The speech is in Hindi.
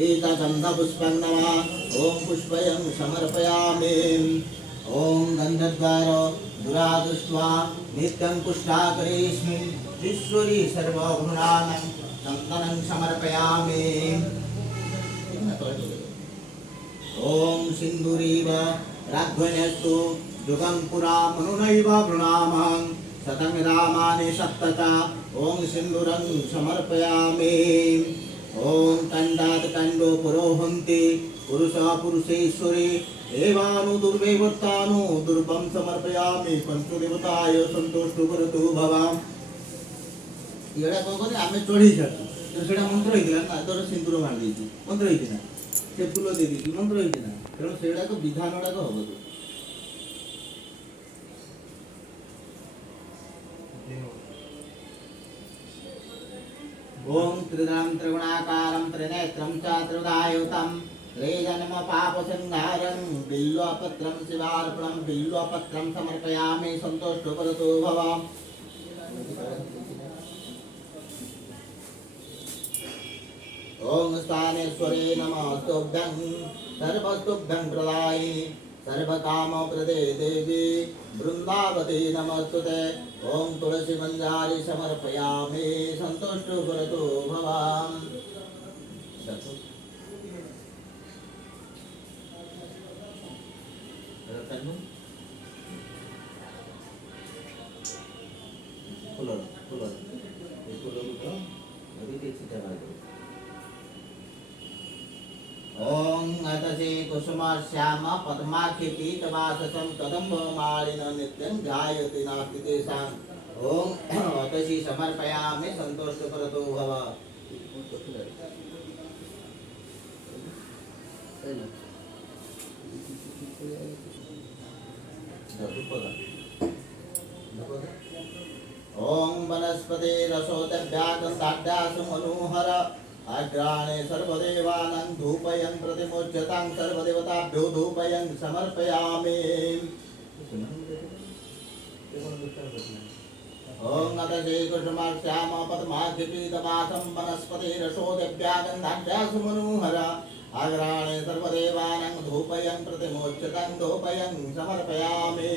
एतगन्धपुष्पं नमः ॐ पुष्पयं समर्पयामि ॐ गन्धद्वार दुरादृष्ट्वा नित्यं पुष्टाकरेऽस्मिन् ईश्वरी सर्वभुवनानां चन्दनं समर्पयामि ॐ सिन्दूरीव राघवनेस्तु जुगं पुरा मनुनैव प्रणामं शतं रामानि सप्तता ॐ सिन्दूरं समर्पयामि ॐ कण्डात् कण्डो पुरोहन्ति पुरुषः पुरुषेश्वरी एवानु दुर्वैवत्तानु दुर्बं समर्पयामि पंचदेवताय सन्तुष्टो करतु भवाम् एड़ा कौन करे आमे चढ़ी जातु तो सेटा मंत्र होइतिला ना तोर सिंदूर मार देइछु मंत्र होइतिना से फूल दे देइछु मंत्र होइतिना तेणु सेड़ा को विधानडा को हबो ओम त्रिदं त्रिगुणाकारं त्रिनेत्रं च त्रिदायुतं त्रिजन्म पापसंहारं बिल्वपत्रं शिवार्पणं बिल्वपत्रं समर्पयामि सन्तुष्टो करतु भवाम् ओम स्थानेश्वरे नमः तुभ्यं सर्वस्तुभ्यं प्रदायिनि सर्वकामप्रदे देवी वृन्दावती नमस्तुते ओम तुलसी मंजारी समर्पयामि सन्तुष्टो करतु भवाम् ओम अतसे कुसुमश्याम पद्माक्षि पीतवाससं कदम्बमालिन नित्यं ध्यायति नास्ति तेषां ओम अतसी समर्पयामि सन्तुष्टो करतु भव ओम वनस्पति रसोदव्यागन्धाढ्यासु मनोहर अग्राणे सर्वदेवानां धूपयं प्रतिमुच्यतां सर्वदेवताभ्यो धूपयं समर्पयामि ओम अतसे कुसुमश्याम पद्माक्षि पीतवासं वनस्पतिरसोदव्यागन्धाढ्यासु मनोहर अग्राणे सर्वदेवानां धूपयं प्रतिमुच्यतां धूपयं समर्पयामि